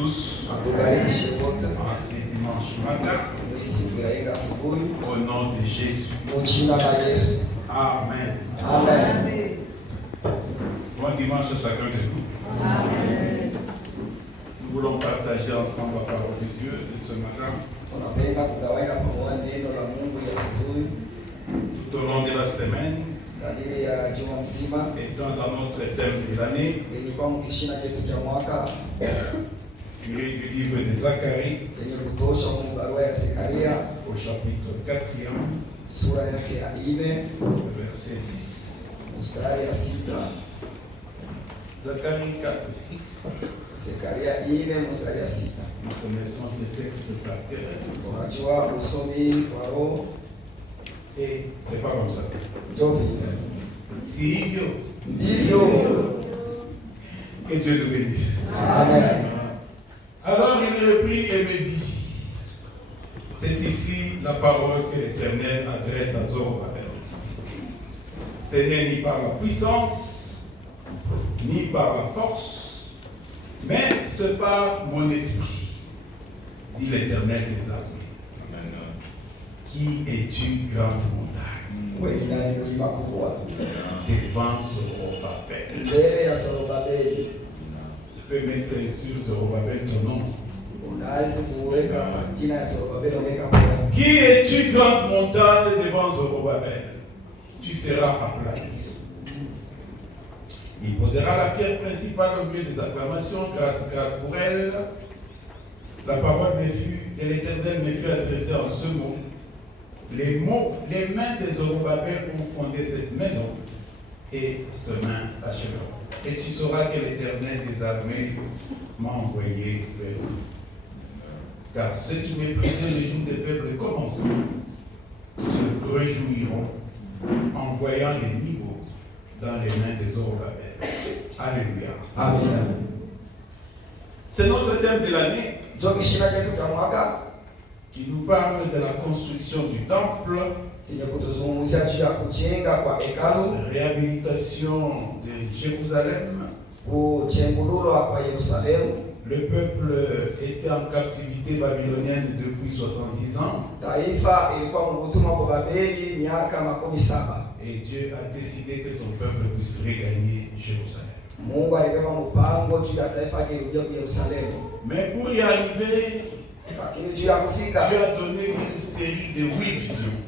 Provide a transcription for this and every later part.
tous en ce dimanche matin. Au nom de Jésus. Amen. Amen. Bon dimanche à chacun de vous. Amen. Nous voulons partager ensemble la parole de Dieu de ce matin. Tout au long de la semaine, étant dans notre thème de l'année, tiré du livre de Zacharie, au chapitre 4, verset 6. Zacharie 4, 6. Nous connaissons ce texte par cœur. Et c'est pas comme ça. C'est idiot. Que Dieu nous bénisse. Amen. Alors il me reprit et me dit, c'est ici la parole que l'Éternel adresse à Zorobabel. Ce n'est ni par la puissance, ni par la force, mais c'est par mon esprit, dit l'Éternel des armées. Qui es-tu, grande montagne? Devant Zorobabel. Tu peux mettre sur Zorobabel ton nom. Qui es-tu, grande montagne, devant Zorobabel? Tu seras aplani. Il posera la pierre principale au milieu des acclamations, grâce pour elle. La parole de l'Éternel me fut adressée en ce mot. Les mains de Zorobabel ont fondé cette maison, et ce main achèvera. Et tu sauras que l'Éternel des armées m'a envoyé vers vous. Car ceux qui méprisaient les jours des faibles commencements se réjouiront en voyant les niveaux dans les mains des Zorobabel. Alléluia. Amen. C'est notre thème de l'année qui nous parle de la construction du temple, de réhabilitation de Jérusalem. Le peuple était en captivité babylonienne depuis 70 ans. Et Dieu a décidé que son peuple puisse regagner Jérusalem. Mais pour y arriver, Dieu a donné une série de 8 visions.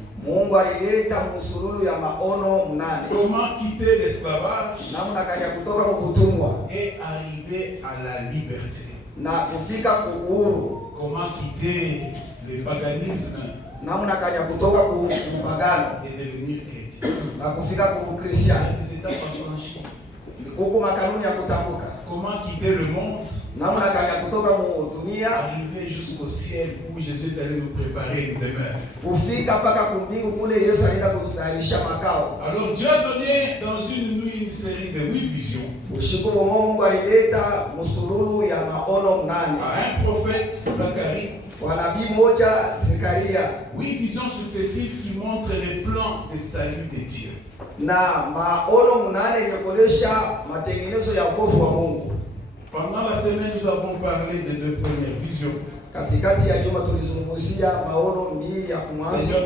Comment quitter l'esclavage et arriver à la liberté. Comment quitter le paganisme et devenir chrétien. Les étapes affranchies. Comment quitter le monde, arriver jusqu'au ciel où Jésus allait nous préparer une demeure. Alors Dieu a donné dans une nuit une série de 8 visions à un prophète, Zacharie. 8 visions successives qui montrent les plans de salut de Dieu. Pendant la semaine, nous avons parlé des 2 premières visions. Le Seigneur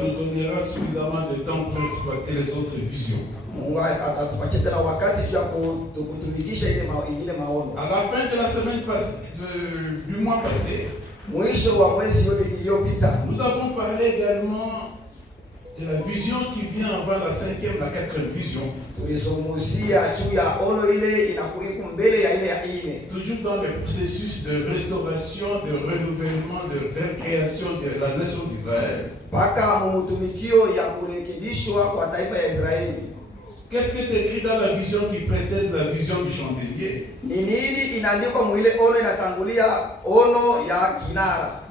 nous donnera suffisamment de temps pour exploiter les autres visions. À la fin de la semaine du mois passé, nous avons parlé également de la vision qui vient avant la 5e, la 4e vision. Toujours dans le processus de restauration, de renouvellement, de récréation de la nation d'Israël. Qu'est-ce qui est écrit dans la vision qui précède la vision du chandelier?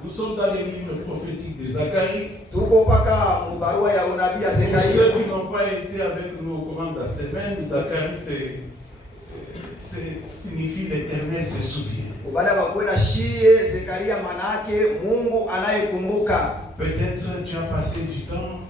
Nous sommes dans les livres prophétiques de Zacharie. Pour ceux qui n'ont pas été avec nous au courant de la semaine, Zacharie signifie l'Éternel se souvient. Peut-être tu as passé du temps.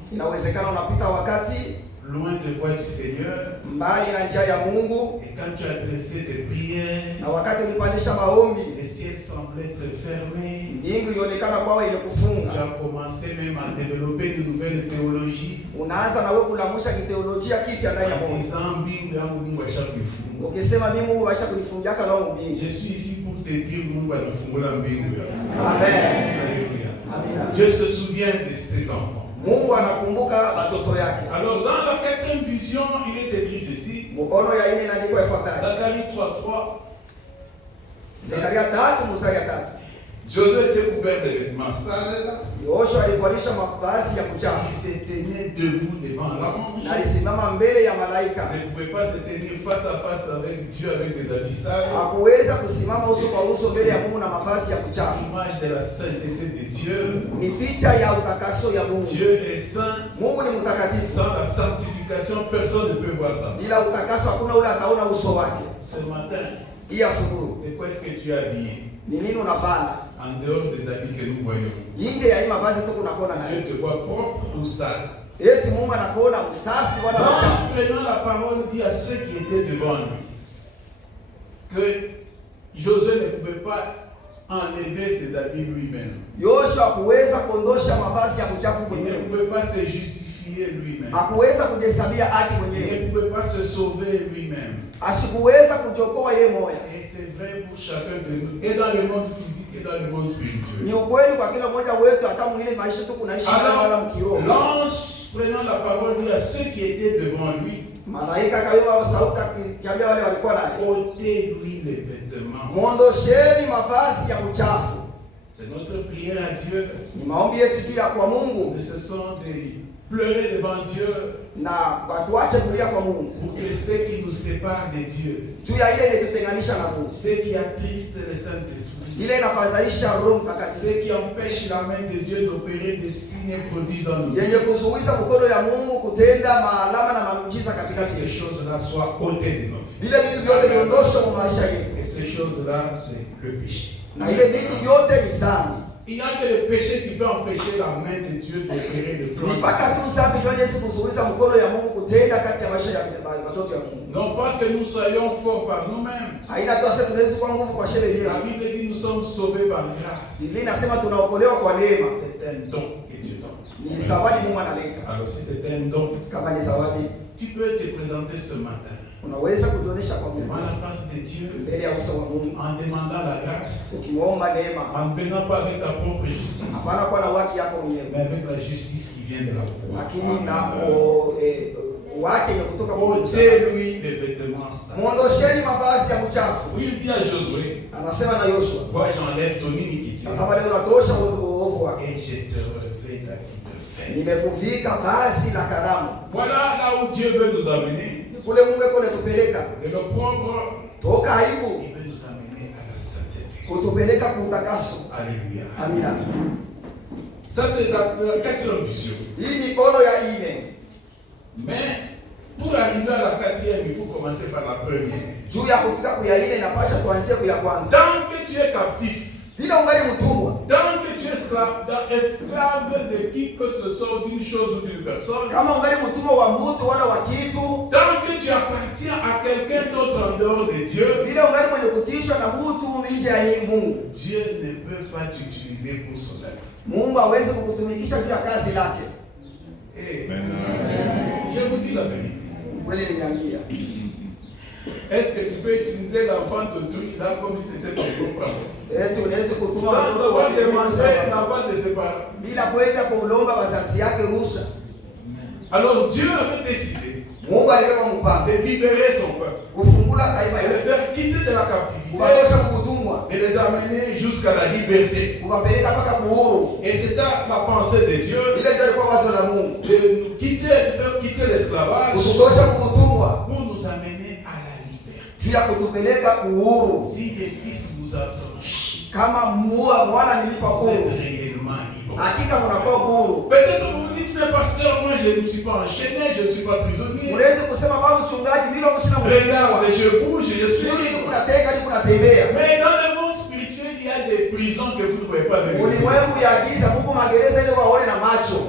loin de voix du Seigneur, mbali na njia ya Mungu, et quand tu as adressé tes prières, na wakati ulipandisha maombi, le ciel semblait être fermé. mbingu ilionekana kwao yenye Tu kufunga. as commencé même à développer de nouvelles théologies. Unaanza na wewe kulamusha kiteolojia kipya ndani ya En Mungu, disant, Mbingu yangu Mungu ashakunifunga. ukisema mimi Mungu aisha kunifungiaka nao mbingu. Je suis ici pour te dire, Mungu anafungula mbingu yangu. Amen. Alléluia. Amina. Dieu se souvient de ses enfants. Mungu anakumbuka watoto yake. Alors, dans la 4e vision, il est écrit ceci. Muono ya ine inaandikwa ifuatayo. Zacharie 3:3. Zekaria 3 mstari ya 3. Josué était couvert de vêtements sales. Yoshua alivalisha mavazi ya Il kuchafu se tenait debout devant l'ange. na alisimama mbele ya Il malaika. ne pouvait pas se tenir face à face avec Dieu avec des habits sales. Hakuweza kusimama uso kwa uso mbele ya Mungu na mavazi ya kuchafu. L'image de la sainteté de Dieu. Ni picha ya utakaso ya Mungu. Dieu est saint. Mungu ni mtakatifu. Sans la sanctification, personne ne peut voir ça. Bila utakaso hakuna ule ataona uso wake. Ce matin, Hii asubuhi de quoi est-ce que tu es habillé? ni nini unavaa? En dehors des habits que nous voyons. Nje ya hii mavazi tu kunakuona Dieu nayo. te voit propre ou sale. Eti Mungu anakuona msafi wala mchafu. L'ange prenant la parole dit à ceux qui étaient devant lui que Josué ne pouvait pas enlever ses habits lui-même. Yoshua hakuweza kuondosha mavazi ya kuchafu Il ne mwenyewe. pouvait pas se justifier lui-même. Hakuweza kujihesabia haki Il mwenyewe. ne pouvait pas se sauver lui-même. Asikuweza kujiokoa yeye moya. Et c'est vrai pour chacun de nous, et dans le monde physique et dans le monde spirituel. Ni ukweli kwa kila mmoja wetu, hata mwingine maisha tu kunaishi kama wala Alors, mkiroho. l'ange prenant la parole dit à ceux qui étaient devant lui, Malaika kaiwa sauti akiambia wale walikuwa naye, ôtez-lui les vêtements. muondosheni mavazi ya uchafu. C'est notre prière à Dieu. Ni maombi yetu juu ya kwa Mungu, Nous cessons de pleurer devant Dieu na watuache kulia kwa Mungu pour que ce qui nous sépare de Dieu, juu ya ile inayotutenganisha na Mungu, ce qui attriste le Saint-Esprit, ile inafadhaisha Roho Mtakatifu, ce qui empêche la main de Dieu d'opérer des signes et prodiges dans nos vies, yenye kuzuiza mkono ya Mungu kutenda maalama na miujiza katika que ces sisi. choses-là soient ôtées de nos vies. Vile vitu vyote viondoshwe mu maisha yetu, Et ces choses-là, c'est le péché. na ile vitu vyote ni dhambi. Il n'y a que le péché qui peut empêcher la main de Dieu d'opérer le plan. Ni mpaka tu dhambi ndio inaweza kuzuiza mkono ya Mungu kutenda kati ya maisha ya watoto ya Mungu. Non pas que nous soyons forts par nous-mêmes. Haina tu sasa tunaweza kuwa nguvu kwa sheria La yenyewe. Bible dit nous sommes sauvés par grâce. Biblia inasema tunaokolewa kwa neema. C'est un don que Dieu donne. Ni zawadi Mungu analeta. Alors si c'est un don, Kama ni zawadi, tu peux te présenter ce matin unaweza kujionyesha kwa devant Mungu la face de Dieu mbele ya uso wa Mungu, en demandant la grâce, ukimwomba neema, en ne venant pas avec ta propre justice, hapana kwa na waki yako mwenyewe, mais avec la justice qui vient de la croix. lakini na wake ya kutoka kwa Mungu. Ôtez-lui les vêtements sales. Muondosheni mavazi ya uchafu. Oui, il dit à Josué, Anasema na Yoshua, vois, j'enlève ton iniquité sasa leo unatosha uovu wake. et je te revêt d'habits de fête. Nimekuvika vazi la karamu. Voilà là où Dieu veut nous amener. Kule Mungu yuko anatupeleka Et le propre, toka aibu il veut nous amener à la sainteté. kutupeleka kuutakaso. Alléluia. Amina. Ça, c'est la 4e vision. Hii ni ono ya ine. Mais pour arriver à la 4e, il faut commencer par la première. Juu ya kufika kuya ine inapasha kuanzia kuya kwanza. Tant que tu es captif, Vile ungali mtumwa, tant que tu es esclave de qui que ce soit, d'une chose ou d'une personne, kama ungali mtumwa wa mtu wala wa kitu, tant que tu appartiens à quelqu'un d'autre en dehors de Dieu, vile ungali mwenye kutishwa na mtu nje ya yeye Mungu, Dieu ne peut pas t'utiliser pour son œuvre. Mungu hawezi kukutumikisha juu ya kazi lake. Et je vous dis la vérité. Kweli niambia, Est-ce que tu peux utiliser l'enfant d'autrui là comme si c'était ton propre enfant? eti unaweza kutuma Sans mtoto avoir wake demandé kwanza l'avant de ses parents. bila kwenda kuomba wazazi yake ruhusa. Alors Dieu avait décidé Mungu aliweka mpango de libérer son peuple, kufungula taifa de hili, les faire quitter de la captivité kuwatosha kutumwa, et les amener jusqu'à la liberté. kuwapeleka mpaka kuhuru. Et c'était la pensée de Dieu Ile ndio ilikuwa wazo la Mungu, de nous quitter, de faire quitter l'esclavage kututosha kutumwa, pour nous amener à la liberté. juu ya kutupeleka kuhuru. Si le Fils vous a franchi, Kama mwana nilipa vous huru, êtes réellement libre. hakika mnakuwa huru. Peut-être vous vous dites, mais pasteur, moi je ne suis pas enchaîné, je ne suis pas prisonnier. Unaweza kusema baba mchungaji, bila kushina Regarde, je bouge, je suis mimi libre. kunateka ni kunatembea. Mais dans le monde spirituel, il y a des prisons que vous ne pouvez pas venir. Ulimwengu ya giza, Mungu magereza ile waone na macho.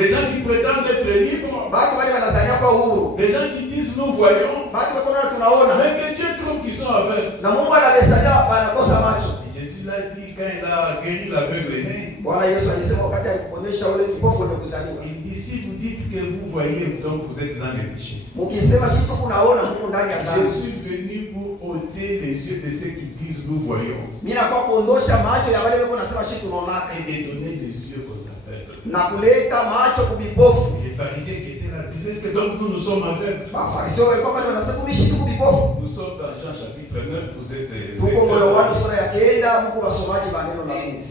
Des gens qui prétendent être libres. Baki wale wanazania kwa uhuru. Des gens qui disent nous voyons. Baki wako tunaona. Mais que Dieu trouve qu'ils sont aveugles. Na Mungu anabesania wanakosa macho. Jésus l'a dit quand il a guéri l'aveugle né. Bwana Yesu alisema wakati aliponyesha ule kipofu ndio kuzaliwa. Il dit si vous dites que vous voyez donc vous êtes dans le péché. Mukisema shito kunaona Mungu ndani ya dhambi. Je suis venu pour ôter les yeux de ceux qui disent nous voyons. Mimi nakuwa kuondosha macho ya wale wako nasema shito tunaona Et donner les yeux aux aveugles. na kuleta macho kubipofu. Les pharisiens qui étaient là disaient que donc nous sommes aveugles. Mafarisayo walikuwa pale wanasema kumishito kubipofu. Nous sommes dans Jean chapitre 9, vous êtes Tuko moyo wanu sura ya 9 Mungu wasomaji maneno la Mungu.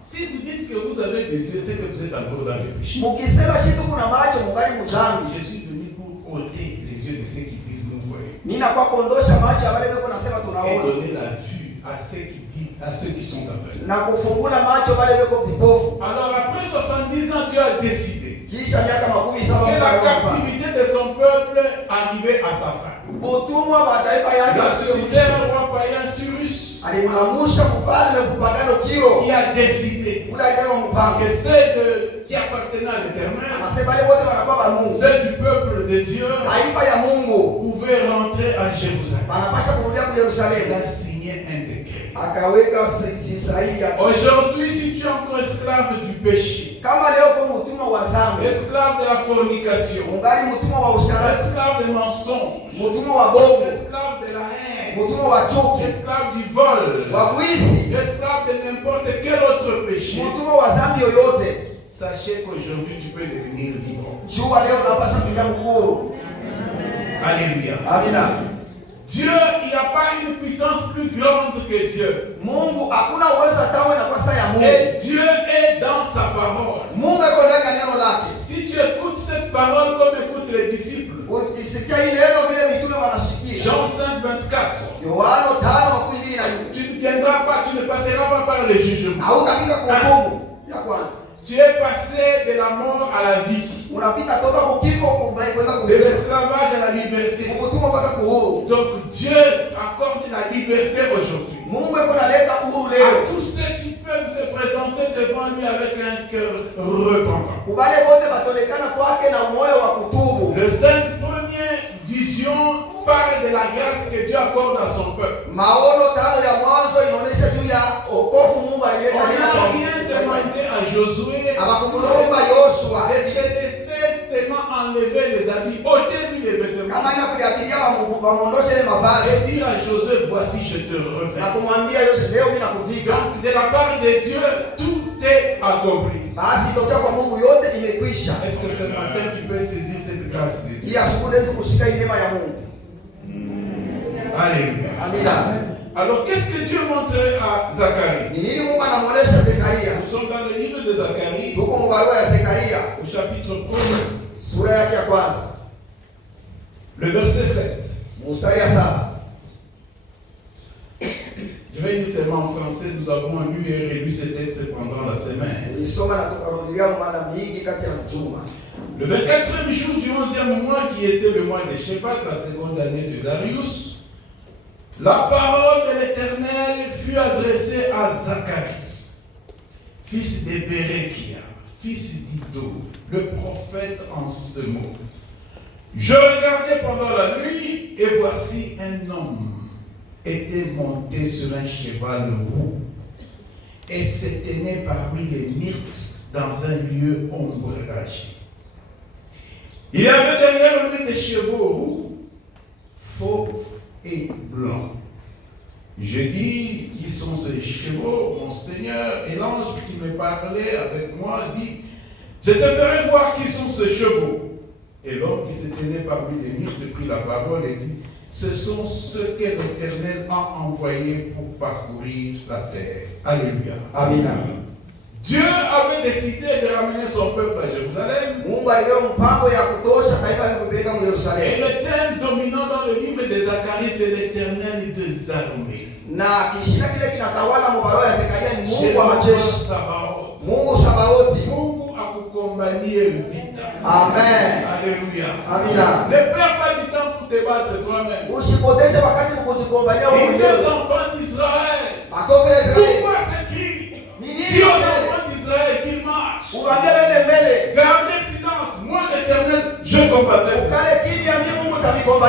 Si vous dites que vous avez des yeux, c'est que vous êtes encore dans le péché. Mukisema shito kuna macho mungali muzambi. Je suis venu pour ôter les yeux de ceux qui disent nous voyons. Nina kwa kuondosha macho ya wale wako nasema Et tunaona. donner la vue à ceux qui disent, à ceux qui sont aveugles. Na kufungula macho wale wako vipofu. Alors après 70 ans, Dieu a décidé Kisha miaka 17 que la captivité de son peuple arrivait à sa fin. utumwa wa taifa Il a yake suscité un roi païen Cyrus alimlamusha mfalme kupagano Kiro. qui a décidé Ule alikuwa mpango. que ceux qui appartenaient à l'Éternel, Anasema wale wote wanakuwa ba Mungu. ceux du peuple de Dieu, Taifa ya Mungu pouvaient rentrer à Jérusalem. wanapasha kurudia kwa Il Yerusalemu. a signé un décret. Akaweka Israeli ya Aujourd'hui, si tu es encore esclave du péché, kama leo kama mtumwa wa dhambi, esclave de la fornication, ungali mtumwa wa usharati, esclave des mensonges, mtumwa wa bongo, esclave de la haine, mtumwa wa chuki, esclave du vol, wa kuishi, esclave de n'importe quel autre péché, mtumwa wa dhambi yoyote, sachez qu'aujourd'hui tu peux devenir libre. jua leo unapaswa kuingia uhuru. Alléluia. Amina. Dieu, il n'y a pas une puissance plus grande que Dieu. Mungu hakuna uwezo atawe na kwasa ya Mungu. Et Dieu est dans sa parole. Mungu yuko ndani ya neno lake. Si tu écoutes cette parole comme écoutent les disciples, Ukisikia ile neno vile mitume wanashikia. Jean 5:24, Yohana 5:24. tu ne viendras pas, tu ne passeras pas par les jugements. Hautafika kuhukumu ya kwanza. Tu es passé de la mort à la vie, Unapita toka kukifo kwenda de kusema. l'esclavage à la liberté. Kukutumwa mpaka kuhuru. Donc Dieu accorde la liberté aujourd'hui Mungu yuko analeta uhuru à leo. tous ceux qui peuvent se présenter devant lui avec un cœur repentant. Kubale wote bataonekana kwake na moyo wa kutubu. Les 5 premières visions parlent de la grâce que Dieu accorde à son peuple. Maono 5 ya mwanzo inaonyesha juu ya wokovu Mungu On alileta n'a kwa rien demandé à Josué abakumulomba Yoshua de se laisser seulement enlever les habits, ôter-lui les vêtements kama ina kuliachilia bamuondoshe ile mavazi et dire à Josué, voici je te na refais. kumwambia Yoshua, leo mimi nakuvika. Donc de la part de Dieu, tout est accompli. Basi tokea kwa Mungu yote imekwisha. Est-ce que ce matin tu peux saisir cette grâce de Dieu? Hii asubuhi unaweza kushika hii neema ya Mungu. Alléluia. Amina. Alors qu'est-ce que Dieu montrait à Zacharie? Ni nini Mungu anamuonesha Zekaria? Nous sommes dans le livre de Zacharie, Tuko mbarua ya Zekaria, au chapitre 1er, sura yake ya kwanza, le verset 7. mstari ya 7. Je vais dire seulement en français, nous avons lu et relu ce texte pendant la semaine. Nilisoma na tukarudia mara mingi kati ya juma. Le 24e jour du 11e mois, qui était le mois de Shebat, la seconde année de Darius, la parole de l'Éternel fut adressée à Zacharie, fils de Bérekia, fils d'Iddo, le prophète en ce mot. Je regardais pendant la nuit, et voici un homme était monté sur un cheval roux et se tenait parmi les myrtes dans un lieu ombragé. Il y avait derrière lui des chevaux roux, fauves et blancs. Je dis, qui sont ces chevaux, mon Seigneur? Et l'ange qui me parlait avec moi dit, je te ferai voir qui sont ces chevaux. Et l'homme qui se tenait parmi les myrtes prit la parole et dit, ce sont ceux que l'Éternel a envoyés pour parcourir la terre. Alléluia. Amina. Dieu avait décidé de ramener son peuple à Jérusalem. Mungu alio mpango ya kutosha taifa la kupeleka mu Et Yerusalemu. le thème dominant dans le livre de Zacharie, c'est l'Éternel des armées. Na kishina kile kinatawala mbarua ya Zekaria ni Mungu wa majeshi. Sabaoth. Mungu Sabaoti. Mungu akukombanie vita. Amen. Alléluia. Amina. Ne perds pas du temps pour te battre toi-même. Usipoteze wakati mkujikombania Et wewe les mwenyewe. enfants d'Israël. Watoto wa Israeli. Pourquoi ce cri? Ni Dis nini aux wewe? enfants d'Israël qu'ils marchent. Unaambia wende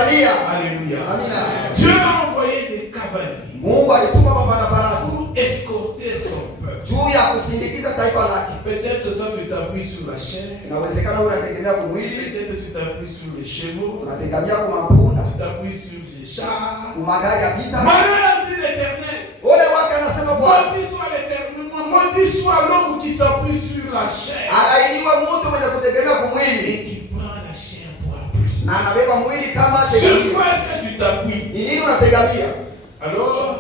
kuvalia. Alléluia. Amina. Dieu a envoyé des cavaliers Mungu alituma mapanda farasi pour escorter son peuple. juu ya kusindikiza taifa lake. Peut-être toi tu t'appuies sur la chair, Inawezekana wewe unategemea kumwili, peut-être tu t'appuies sur les chevaux, unategemea kumapunda, tu t'appuies sur les chars. kumagari ya vita. Malheur dit l'Éternel. Ole wake anasema Bwana, Maudit soit l'Éternel, maudit soit l'homme qui s'appuie sur la chair alainiwa mtu mwenye kutegemea et kumwili qui prend la chair pour appui. na anabeba mwili kama Sur tegemeo. quoi est-ce que tu t'appuies? Ni nini unategemea? Alors,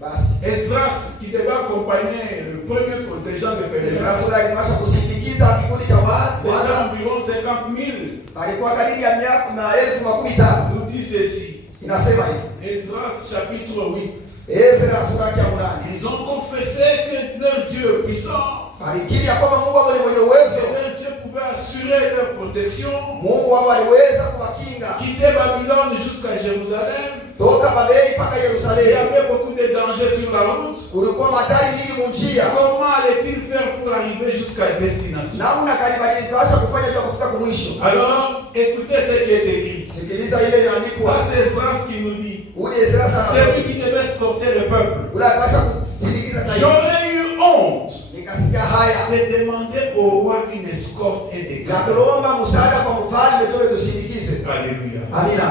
Basi Esdras qui devait accompagner le premier contingent de Ezra pèlerins, sura ilipasha kusindikiza kikundi cha watu c'était kwanza, environ 50 000, walikuwa karibu ya miaka 15,000. nous dit ceci. Inasema hivi Esdras chapitre 8. Ezra sura ya 8, Ils ont confessé que leur Dieu puissant, alikiri ya kwamba Mungu wao ni mwenye uwezo, que leur Dieu pouvait assurer leur protection, Mungu wao aliweza kuwakinga quitter Babylone jusqu'à Jérusalem. toka Babeli mpaka Il y Yerusalemu. avait beaucoup de dangers sur la route. Kulikuwa hatari nyingi munjia. Comment allait-il faire pour arriver jusqu'à destination? Namna gani walipasha kufanya ili kufika kumwisho? Alors, écoutez ce qui est écrit. Sikiliza ile iliyoandikwa. Ça, c'est Esdras qui nous dit. Ule Ezra sana. C'est lui qui devait escorter le peuple. Ule akasha kusindikiza taifa. J'aurais eu honte Nikasikia haya. de demander au roi une escorte et des Na gardes. kuomba msaada kwa mfalme tuwe tusindikize. Alléluia. Amina.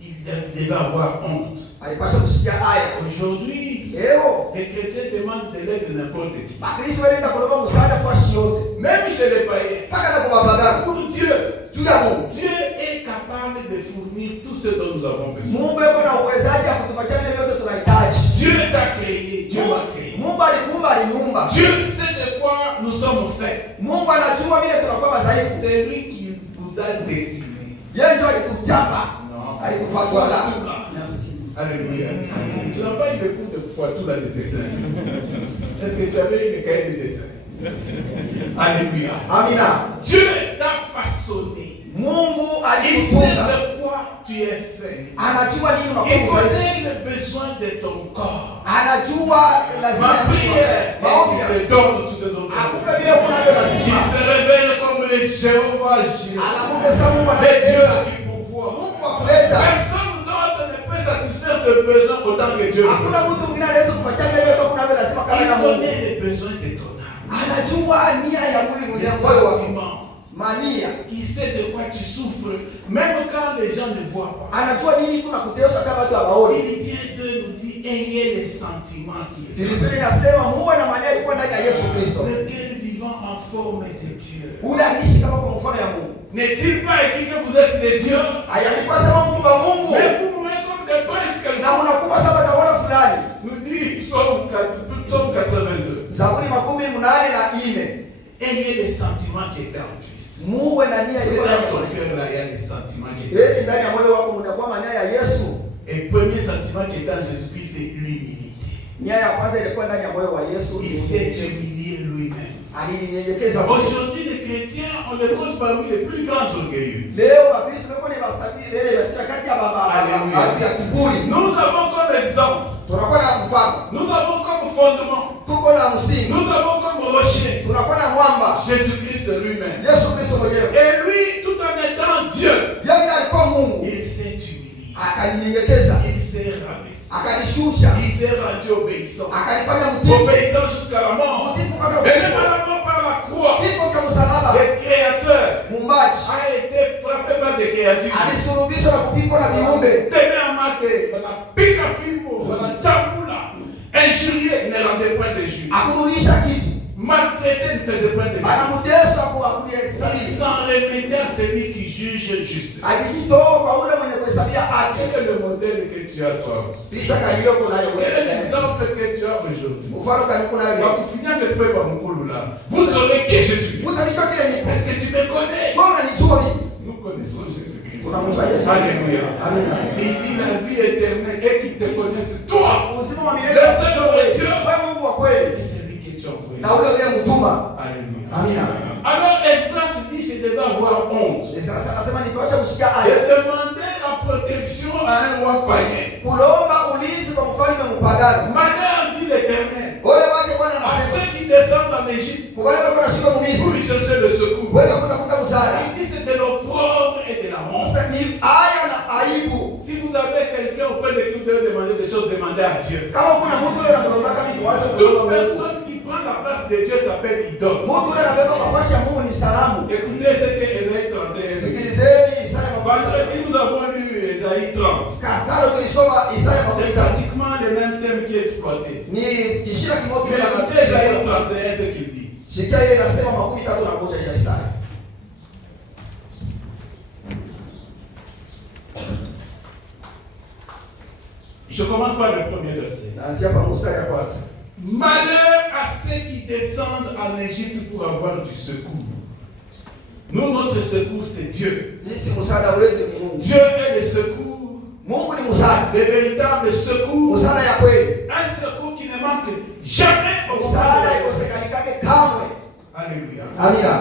Il devait avoir honte. Alipasha kusikia haya. Aujourd'hui, Leo les chrétiens demandent de l'aide de n'importe qui. Bakristo wanaenda kuomba msaada fashi yote. Même chez les païens. Mpaka na kwa mapagano. Pour Dieu, Juu ya Mungu. Dieu est capable de fournir tout ce dont nous avons besoin. Mungu yuko na uwezaji wa kutupatia vile vyote tunahitaji. Dieu t'a créé, Dieu m'a créé. Mungu alikuumba, alimuumba. Dieu sait de quoi nous sommes faits. Mungu anajua vile tunakuwa madhaifu. C'est lui qui vous a dessiné. Yeye ndio alituchapa. Non. Alikufatua. Merci. Alléluia. Tu n'as pas eu le cours de Fouatou là de dessin. Est-ce que tu avais eu le cahier de dessin? Alléluia. Amina. Dieu t'a façonné. Mungu Il sait alikuumba. de quoi tu es fait. Anajua nini Il unakuwa. connaît le besoin de ton corps. Anajua lazima Ma prière maombi. est qu'il te donne tout ce dont tu as Akupe besoin. vile kunavyo Il lazima. se révèle comme le Jéhovah Jireh. Anakupe sana Mungu Le Dieu anayetenda. qui pourvoit. Mungu wa kuleta. Personne d'autre ne peut satisfaire tes besoins autant que Dieu. Hakuna mtu mwingine anaweza kupatia vile vyote kunavyo lazima kama Il na Mungu. connaît les besoins de ton âme. Anajua nia ya mwili Les ya moyo wako. sentiments. Mania. Il sait de quoi tu souffres, même quand les gens ne voient pas. Anajua nini kuna kuteswa kama watu hawaoni. Philippiens 2 nous dit ayez les sentiments qui Filipi inasema muwe na mania ilikuwa ndani ya Yesu Kristo. lequel vivant en forme de Dieu. Ule aliishi kama kwa mfano ya Mungu. N'est-il pas écrit que vous êtes des dieux? Hayaandikwa sema Mungu wa Mungu. Mais vous mourrez comme des princes Na quelqu'un. mnakuwa saba tawana fulani. Nous dit Psaume 82. Zaburi 84. Ayez les sentiments qui étaient en Christ. Muwe na nia C'est ilikuwa dans ndani ya ton Yesu. cœur là, il y a les sentiments qui étaient. Eti ndani ya moyo wako mnakuwa mania ya Yesu. Et le premier sentiment qui est en Jésus-Christ, c'est l'humilité. Nia ya kwanza ilikuwa ndani ya moyo wa Yesu. Il s'est humilié lui-même. Alijinyenyekeza mwenyewe. Aujourd'hui, les chrétiens, on les compte parmi les plus grands orgueilleux. Leo Wakristo wako ni wasafiri leo yasika kati ya baba ya kiburi. Nous avons comme exemple, Tunakuwa na mfano. nous avons comme fondement, Tuko na msingi. nous avons comme rocher Tunakuwa na mwamba. Jésus-Christ lui-même. Yesu Kristo mwenyewe. Et lui, tout en étant Dieu, Yeye alikuwa Mungu. il s'est humilié, Akajinyenyekeza. il s'est rabaissé, Akalishusha. il s'est rendu obéissant, Akalifanya mtiifu. obéissant jusqu'à la mort. Mtiifu mpaka Et même kifo. à la mort par la croix, Kifo cha msalaba. le Créateur Muumbaji a été frappé par des créatures. alisulubishwa na kupigwa na viumbe. Tenez à mater, voilà, pique à fimo, voilà, tchamoula, injurié, ne rendait point de juge. Akurudisha kitu. Maltraité, ne faisait point de justice. Anamtesa kwa Il kuhesabia. s'en remettait à celui qui juge juste. Akijitoa kwa ule mwenye kuhesabia haki. Quel est le modèle que tu as toi? Picha kaliyoko nayo Quel est wewe. l'exemple que tu as aujourd'hui? Mfano kaliko nayo Donc, leo. au final, que tu peux pas mon colo là. Vous saurez qui je suis. Utanijua kile niko. Est-ce que tu me connais? Wewe unanijua mimi. Nous connaissons Jésus-Christ. Unamjua Yesu. Alléluia. Amina. Il dit la vie éternelle et qu'il te connaisse toi. Uzima wa milele. Le Seigneur est Dieu. Wewe Mungu wa kweli. Et c'est lui que tu as envoyé. Na ule ndiye mtuma. Alléluia. Amina. Alors, Esdras dit, je devais avoir honte. Sasa anasema nitosha kushika Et aya. demander la protection à un roi païen. Kulomba ulinzi kwa mfalme mpagani. Malheur dit l'Éternel Ole wake Bwana à anasema ceux qui descendent en Égypte kubali wako na shika pour mumizi. y chercher le secours. Wewe kutafuta msaada. Il dit c'est de l'opprobre et de la honte. Sasa ni aya na aibu Dieu. Kama kuna mtu yule anaomba kama ni wazo Toute kuomba Mungu. personne qui prend la place de Dieu s'appelle idole. Mtu yule anaweka nafasi ya Mungu ni salamu. Écoutez ce que Ésaïe 31 dit. Sikilizeni Isaya Vendredi, nous avons lu Ésaïe 30. Kastaro tulisoma Isaya C'est pratiquement le même thème qui est exploité. ni kishira kimoja Mais na écoutez Ésaïe 31 ce qu'il dit. Shika ile inasema 31 ya Isaya. Je commence par le premier verset. Naanzia kwa mstari ya kwanza. Malheur à ceux qui descendent en Égypte pour avoir du secours. Nous, notre secours, c'est Dieu. Sisi msaada wetu ni Mungu. Dieu est le secours, Mungu ni msaada. le véritable secours. Msaada ya kweli. Un secours qui ne manque jamais au moment Msaada de ikosekane kamwe. Alléluia. Amina.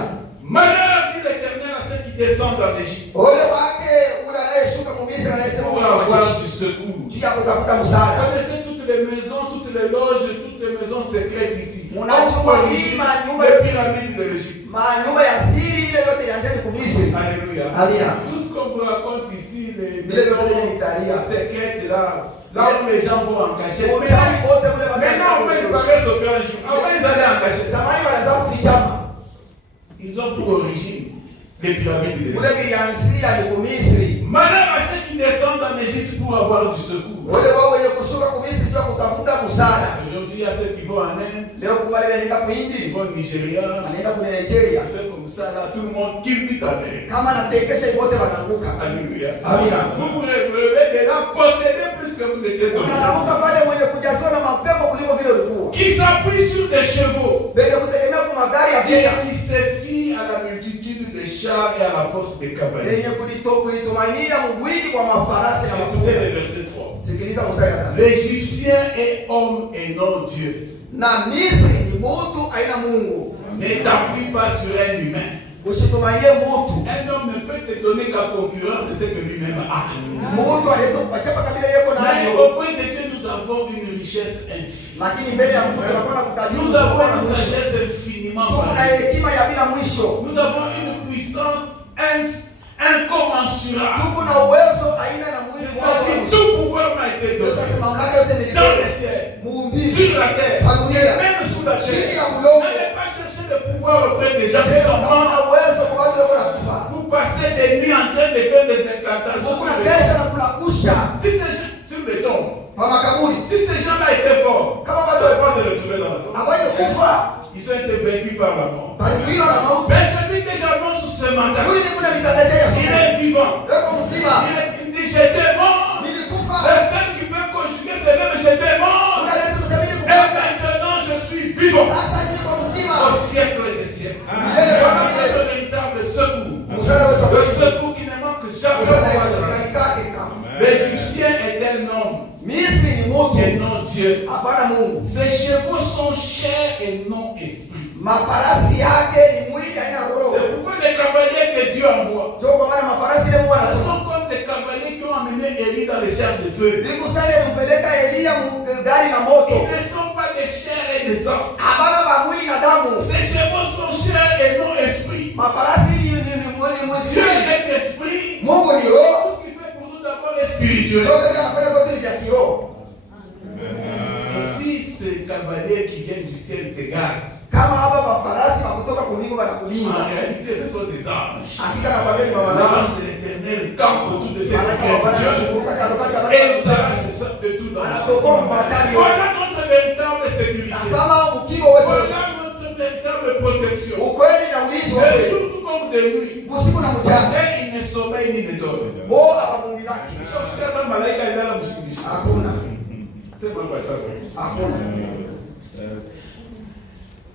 Malheur, dit l'Éternel, à ceux qui descendent en Égypte Ole wake ule anayeshuka mu Misri anayesema pour Bwana wa avoir majeshi. du secours. Juu ya kutafuta Vous msaada. connaissez toutes les maisons, toutes les loges, toutes les maisons secrètes ici. Unajua hii manyumba Les pyramides de l'Égypte. manyumba ya siri ile yote ilianzia ku Misri. Alléluia. Amina. Tout ce qu'on vous raconte ici, les Vile vyote maisons nilitaria. secrètes là où les gens vont en cachette. Uchawi wote ule Maintenant, on va parler au grand jour. Avant, ils allaient en cachette. Zamani wanaanza kufichama. Ils ont pour origine les pyramides de l'Égypte. Ule kilianzia ni ku Misri. Malheur à ceux qui descendent en Égypte pour avoir du secours. Wale wao wenye kushuka ku Misri ndio kutafuta msaada. Aujourd'hui, il y a ceux qui vont en Inde, Leo kubali wanaenda ku qui Hindi, vont au Nigeria. wanaenda ku Nigeria. On fait comme ça, là, tout le monde qui vit en Amérique. Kama natekesha wote wanaanguka. Alléluia. Amina. Vous vous relevez de là, possédez plus que vous étiez tombé. Unaanguka pale mwenye kujazwa na mapepo kuliko vile ulikuwa. Qui s'appuie sur des chevaux. Bele kutegemea kwa magari ya Et vita. qui se fie à la multitude des chars et à la force des cavaliers. Lenye kulitumainia mwili kwa mafarasi na Écoutez makuta. le verset 3. Sikiliza mstari wa 3. L'Égyptien est homme et non Dieu. Na Misri ni mtu aina Mungu. Ne t'appuie pas sur un humain. Usitumainie mtu. Un homme ne peut te donner qu'à concurrence de ce que lui-même a. Mtu anaweza kupatia kabila yako Mais nayo. auprès de Dieu, nous avons une richesse infinie. Lakini mbele ya Mungu tunakuwa na kutajiri. Nous avons une sagesse infiniment Tuna variée. hekima ya bila mwisho. Nous avons une puissance incommensurable. Tuko na uwezo aina na mwili Parce que mmoja. tout pouvoir m'a été donné. Sasa mamlaka yote Dans nilipewa. le ciel, Muumbi. sur la terre, Padunia. même sous la Chini terre. ya bulongo. N'allez pas chercher le pouvoir auprès des gens qui Sasa sont morts. kuna uwezo kwa watu wako na kufa. Vous passez des nuits en train de faire des incantations Kuna sur les kesha na kuna kusha. Si ces gens, sur les tombes, Kwa makaburi. si ces gens-là étaient forts, Kama on watu ne peut pas se retrouver dans la tombe. hawaje kufa. Ils ont été vaincus par la mort. Balikwira na mauti. Mais celui que j'annonce ce matin, Huyu ni kuna mitandao il ya est vivant. leo mzima. Il dit j'étais mort. Nilikufa. Personne qui veut conjuguer ses verbes, j'étais mort. Unaweza kusema Et nilikufa. maintenant je suis vivant. Sasa niko mzima. Au siècle des siècles. Milele kwa milele. Le véritable secours. Msaada wetu Le kwa secours qui ne manque msaada jamais. wetu kanikake kama. L'Égyptien est un homme Misri ni et mtu. non Dieu. Hapana Mungu. Ses chevaux sont chair et non esprit. Mafarasi yake ni mwili haina roho. C'est pourquoi les cavaliers que Dieu envoie Ndio kwa maana mafarasi ile Mungu ce anatuma. sont comme des cavaliers qui ont amené Élie dans les chars de feu. Nikusale mpeleka Elia gari na moto. Ils ne sont pas des chairs et des sang. Ababa ba mwili na damu. Ces chevaux sont chair et non esprit. Mafarasi ni mwili Dieu mwili. est esprit. Mungu ni roho. Tout ce qu'il fait pour nous d'abord est spirituel. Ndio kile anafanya kwa kitu cha kiroho. Et si ce cavalier qui vient du ciel t'égare, Kama hapa mafarasi wa kutoka kulingo en wanakulinda. réalité ce sont des anges. Hakika na kwambia ni malaika. L'ange de l'éternel campe autour de ces Malaika wa Bwana créatures anazunguka kando kando ya et maisha. nous arrache de tout dans le Anatokoa mbatani yote. Voilà notre véritable sécurité. Nasema ukingo wetu. Voilà notre véritable protection. Ukweli na ulinzi De wetu. jour tout comme de nuit. Usiku na mchana. Et il ne sommeille ni ne dort. Bo akamungilaki. Sauf que ça, malaika il a la bouche. Hakuna. C'est pas ça. Hakuna.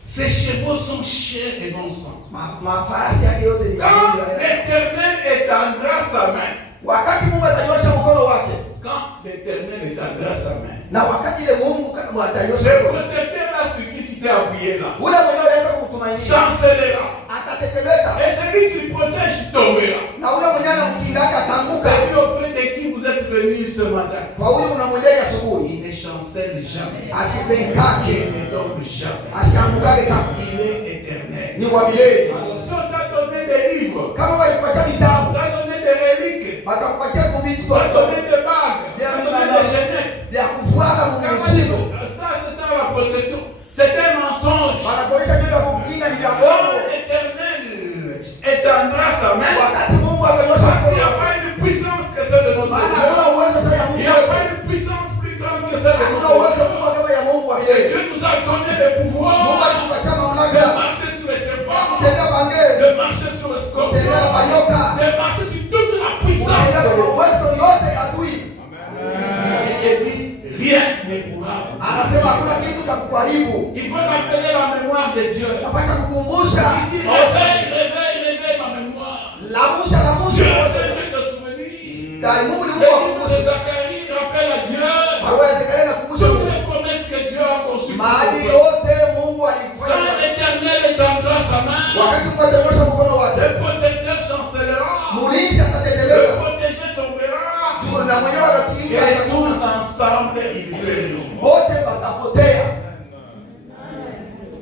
Ces chevaux sont chair et non sang. Mafarasi yake yote ni ya Quand mwili. l'Éternel étendra sa main, Wakati Mungu atanyosha mkono wake. quand l'Éternel étendra sa main, Na wakati ile Mungu atanyosha le mkono. protecteur là sur qui tu t'es appuyé là, Ule mwenyewe anaweza kutumainia. chancellera. Atatetemeka. Et celui qui le protège tombera. Na ule mwenyewe anamkingaka atanguka. Celui auprès de qui vous êtes venus ce matin, Kwa ule unamwendea asubuhi. il ne chancelle jamais. Asipekake. Il ne tombe jamais. Asiangukake kama. Il est éternel. Ni wa milele. Alors si on t'a donné des livres, Kama walikupatia on vitabu, t'a donné des reliques, watakupatia kuvitu on t'a kwa donné des bagues, on t'a donné des chaînettes. vya kufuata Mungu Quand protection. C'est un mensonge. Wanakuonyesha ndio ya kukinga ni vya Quand bongo. l'Éternel étendra sa main, Wakati Mungu akanyosha il n'y a mkono, pas une puissance que celle de notre maana Dieu. hakuna uwezo sawa ya Il Mungu. n'y a pas une puissance plus grande que celle de Hakuna notre uwezo Dieu. mkubwa kama ya Mungu wa Et milele. Dieu nous a donné le Mungu pouvoir alitupatia de mamlaka marcher sur les serpents, kutembea pangeni, de marcher sur les kutembea na scorpions, manyoka, de marcher sur toute la puissance kutembea de na Dieu. uwezo yote ya adui. Et dit, rien ne pourra vous. Anasema hakuna kitu cha kukuharibu. Il faut rappeler la mémoire de Dieu. Napasha kukumbusha, Il dit, réveille, réveille, réveille ma mémoire. lamusha Dieu lamusha. est celui de souvenir. Dai Mungu ni Le Mungu wa livre de kukumbusha. Zacharie rappelle à Dieu Barua ya Zekaria inakumbusha toutes Mungu. les promesses que Dieu a conçues. Maadi yote Mungu Quand alikufanya. l'Éternel étendra sa main, Wakati Mungu atanyosha mkono wake, le protecteur chancellera, mulinzi le atatetemeka. protégé tombera, Na mwenyewe anakiingia et tous atakufa. ensemble ils périront. Wote watapotea.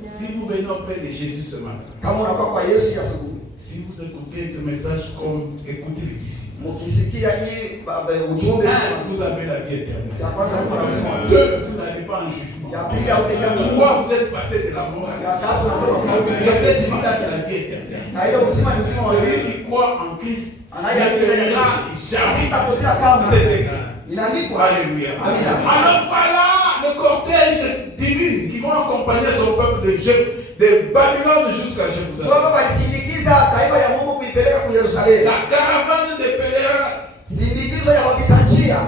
Si vous venez auprès de Jésus ce matin, Kama unakuwa kwa Yesu ya asubuhi, si vous écoutez ce message comme écoutez les disciples, mkisikia hii ujumbe, vous avez la vie éternelle. ya kwanza Mungu anasema, Deux, vous n'allez pas en jugement. ya pili hautaingia mbinguni, Trois, vous êtes passé de la mort à ya la tatu unatoka kwa vie. mauti Et ya cette uzima. vie-là, c'est la vie éternelle. Na ile uzima ni uzima wa Celui milele. qui croit en Christ ne Anayeamini périra jamais. Sitapotea kama C'est écrit. inaandikwa. Alléluia. Amina. Alors voilà le cortège divin qui vont accompagner son peuple de Babylone jusqu'à Jérusalem. Sababu walisindikiza taifa ya Mungu kuipeleka kwa Yerusalemu. La caravane des pèlerins Sindikizo ya wapita njia.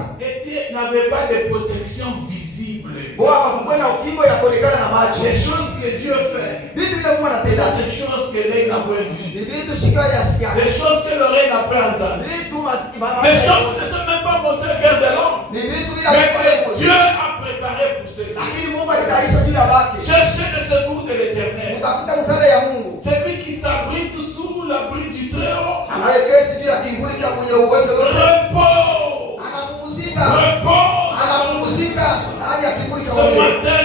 n'avait pas de protection visible. Bora hakukuwa na ukingo ya kuonekana na macho. Les choses que Dieu fait, Vitu vile Mungu anatenda. des choses que l'œil n'a pas vues, Ni vitu shika ya sikia. des choses que l'oreille n'a pas entendues, Vitu masikio. des choses qui ne sont même pas montées au cœur de l'homme, Ni vitu vile mais havikuwa que Dieu a préparé pour ceux-là. lakini Mungu alitayarisha juu ya baki. Cherchez le secours de l'Éternel. Utafuta msaada ya Mungu. Celui qui s'abrite sous l'abri du Très-Haut. Anayeketi juu ya kivuli cha mwenye uwezo wote. Repos. Anapumzika. Repos. Anapumzika ndani ya kivuli cha Ce mwenye. matin,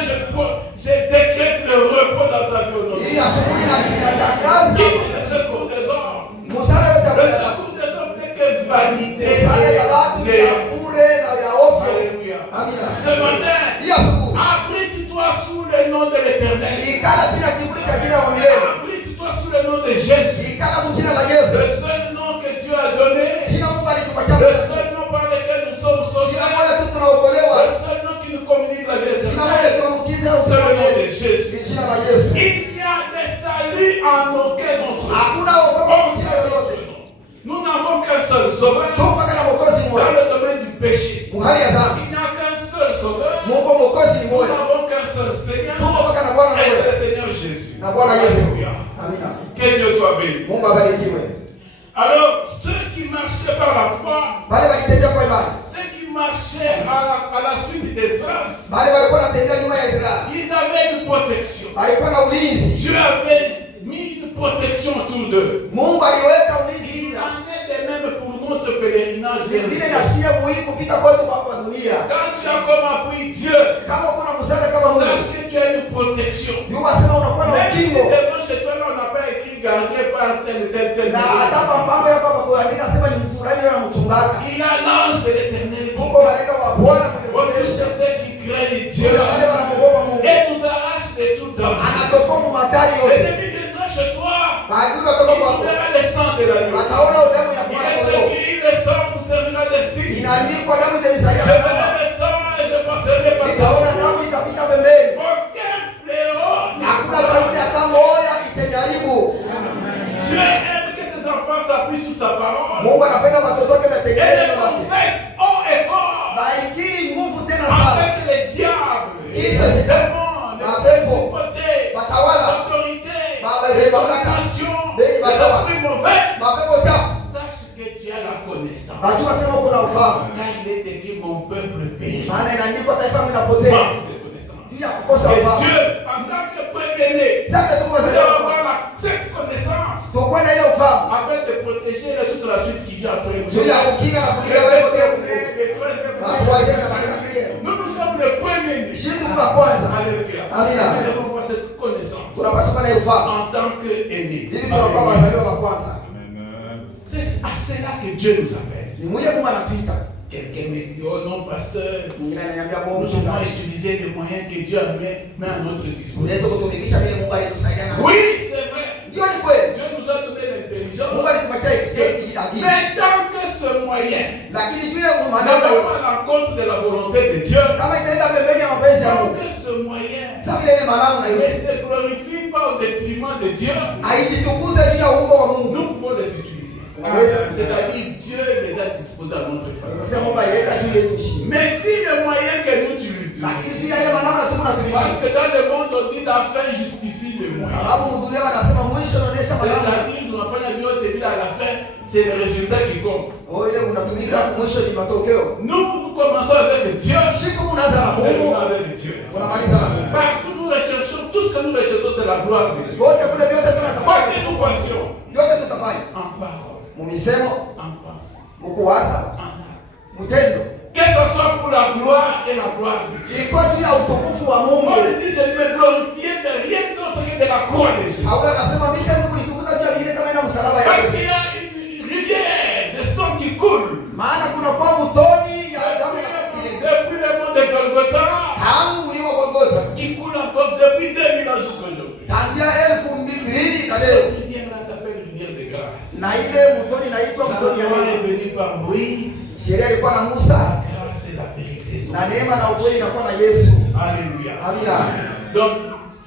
je décrète le repos dans ta vie au nom de Hii Jésus. asubuhi inatangaza Quitte le secours des hommes. msaada yote Le ya secours des hommes n'est que vanité. msaada ya watu ya bure na ya ovyo. Alléluia. Amina. Ce matin, Hii asubuhi abrite-toi sous le nom de l'Éternel. ikala chini ya kivuli cha jina la milele. Abrite-toi sous le nom de Jésus. Ikala mjina la Yesu. Le seul nom que Dieu a donné. Jina Mungu alitupatia. Le seul nom par lequel nous sommes sauvés. Jina moja tu tunaokolewa. Le seul nom qui nous communique la vie Jina éternelle. moja tuambukiza C'est le nom usiku. de Jésus. Ni jina la Yesu. Il n'y a de salut en aucun autre. Hakuna wokovu mjina yoyote. Nous n'avons qu'un seul sauveur Tuko mpaka na mwokozi dans mmoja. le domaine du péché. Muhali ya dhambi. Il n'y a qu'un seul sauveur. Mungu mwokozi ni Nous mmoja. n'avons qu'un seul Seigneur. Tuko mpaka na Bwana Et c'est mmoja. le Seigneur Jésus. Na Bwana Yesu. Alléluia. Amina. Que Dieu soit béni. Mungu abarikiwe. Alors, ceux qui marchaient par la foi, Bale walitembea kwa imani. ceux qui marchaient à la suite des traces, Bale walikuwa wanatembea nyuma ya Israeli. ils avaient une protection. Walikuwa na ulinzi. Dieu avait mis une protection autour d'eux. Mungu aliweka ulinzi juu Il yao. en est de même pour notre pèlerinage. Vile nashia muhimu kupita kwetu hapa dunia. Quand tu as comme appris Dieu, Kama kuna msaada kama huu, sache que tu as une protection. nyuma sema unakuwa na Même si ukingo. devant chez toi, là, on n'a pas écrit gardé par tel. Na hata mambo yako hapa kwa andika sema ni mfurani na mchungaji. Il y a l'ange de l'Éternel qui Huko malaika wa Bwana protège ceux qui craignent Dieu wale wanamuogopa Mungu. et nous arrache de tout danger. Anatoka mu matari yote. L'ennemi viendra chez toi, Maadui il watoka kwako. verra le sang de la nuit. Wataona damu ya Il Bwana est kondoo. écrit, le sang vous servira de signe. Inaandikwa damu Je itamsaidia. verrai le sang et je passerai par Nitaona damu itapita pembeni. aucun fléau. Hakuna tauni hata moja itajaribu. Dieu aime que ses enfants s'appuient sur sa parole Mungu anapenda watoto wake et wategemee le neno lake. confesse haut et fort Baikiri nguvu tena sana. avec les diables, les Isso, sim. démons, les Mapepo. principautés, Watawala. l'autorité, Mamlaka. les nations, Bei, les watawala. esprits mauvais. Mapepo chafu. Sache que tu as la connaissance. Wajua sema uko na ufahamu. Car il est écrit mon peuple périt. Maana inaandikwa taifa langu linapotea. Manque de connaissance. Juu ya kukosa Et ufahamu. Dieu, en tant que premier-né, Sasa tuko tu sasa. dois avoir cette connaissance Tuko na ile ufahamu. afin de protéger toute la suite qui vient après. Juu ya kukinga na Le kulinda wewe deuxième wote. né, le troisième Na tuwaje na né. makabila. Nous sommes le premier né. Sisi tuko la kwanza. Alléluia. Amina. Nous devons avoir cette connaissance Tunapaswa kuwa na ufahamu. en tant qu'aîné. Hivi tunakuwa wazaliwa wa kwanza. C'est à cela que Dieu nous appelle. Ni mwenye Mungu anatuita. Quelqu'un me dit, oh non, pasteur, Mwingine ananiambia nous Mungu devons mchungaji, utiliser les moyens que Dieu a mis à notre unaweza disposition. kutumikisha vile Mungu alitusaidia na. Oui, c'est vrai. Ndio ni kweli. Dieu nous a donné l'intelligence. Mungu alitupatia akili. Mais tant que ce moyen Lakini juu ya ne va maneno pas à l'encontre de la volonté de Dieu, kama itaenda pembeni ya mapenzi ya tant Mungu. que ce moyen Sasa vile ile maneno na ne hiyo se glorifie pas au détriment de Dieu, haijitukuze juu ya uumbo wa Mungu. nous pouvons les utiliser. Unaweza C'est-à-dire Dieu les a disposés à notre faveur. unasema Mungu aliweka juu yetu chini. Mais si les moyens que nous utilisons, Lakini juu ya ile maneno tu parce tunatumia. que dans le monde on dit la fin justifie les moyens. Sababu mdunia wanasema mwisho unaonesha maneno. C'est-à-dire tunafanya vyote bila à la fin, c'est le résultat qui compte. Oh, ile unatumika mwisho ni matokeo. Nous commençons avec Dieu. Siku unaanza na Nous Mungu, avec Dieu. tunamaliza na Mungu. Partout nous recherchons, tout ce que nous recherchons, c'est la gloire de Dieu. Wote kule vyote Quoi tunatafanya. que nous fassions, Vyote tutafanya. en parole, Mumisemo, en pensée, mukuwaza, en acte. mtendo. Que ce soit pour la gloire et la gloire de Dieu. Ilikuwa juu ya utukufu wa On Mungu. dit, je ne me glorifie de rien d'autre que de la croix de Jésus. Au anasema mimi siwezi kunitukuza juu ya vile kama ina msalaba ya Parce Yesu. qu'il y a une rivière de sang qui coule. Maana kuna kwa mtoni ya damu ya Depuis le mont de Golgotha, tangu ulimo Golgotha. qui coule encore depuis 2000 ans jusqu'à aujourd'hui. Tangia 2000 na leo. Cette rivière-là s'appelle rivière de grâce. Na ile mtoni inaitwa La mtoni ya loi est neema. venue par Moïse. Sheria ilikuwa na Musa La grâce et la vérité sont na neema na ukweli inakuwa na Yesu. Alléluia. Amina. Donc,